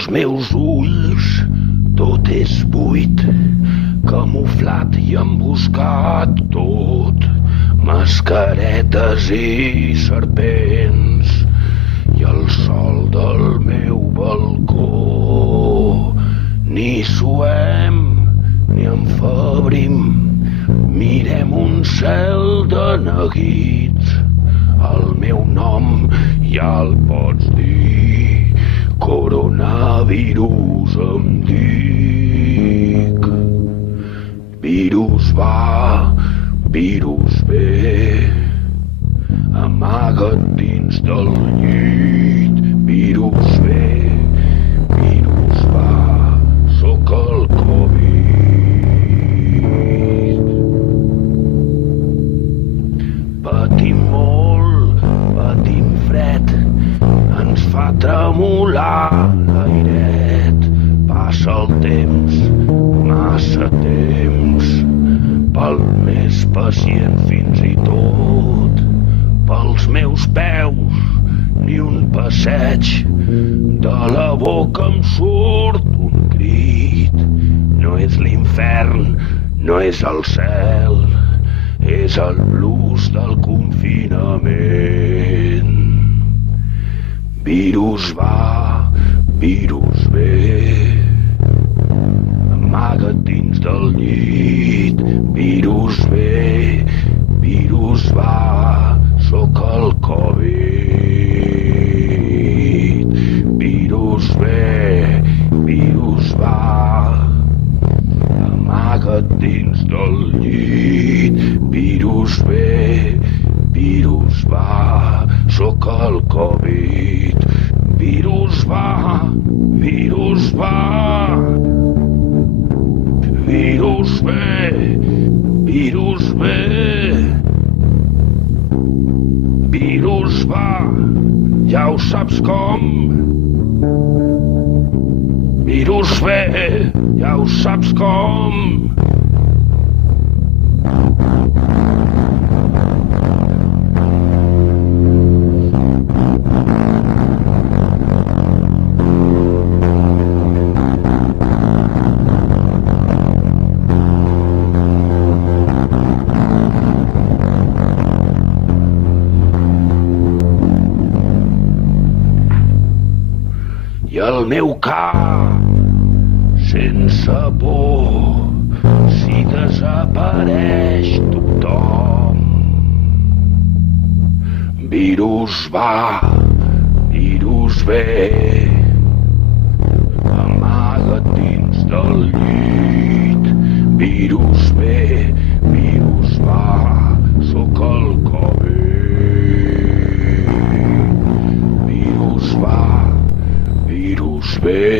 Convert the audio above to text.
als meus ulls tot és buit, camuflat i emboscat tot, mascaretes i serpents, i el sol del meu balcó. Ni suem ni enfebrim, mirem un cel de neguits. El meu nom ja el pots dir, coronavirus em dic. Virus va, virus ve, amaga't dins del llit. Virus ve, virus va, sóc el Covid. Patim molt, patim fred, ens fa tremolar l'airet. Passa el temps, massa temps, pel més pacient fins i tot. Pels meus peus, ni un passeig, de la boca em surt un crit. No és l'infern, no és el cel, és el blues del confinament. Virus va, virus ve, amaga't dins del llit. Virus ve, virus va, sóc el Covid. Virus ve, virus va, amaga't dins del llit. Virus ve, virus va, sóc el Covid. Virus va, virus va, virus ve, virus ve, virus va, ja ho saps com. Virus ve, ja ho saps com. I el meu cap, sense por, si desapareix tothom. Virus va, virus ve, amaga't dins del llit. Virus ve, virus va, sóc el Covid. Virus va, virus ve,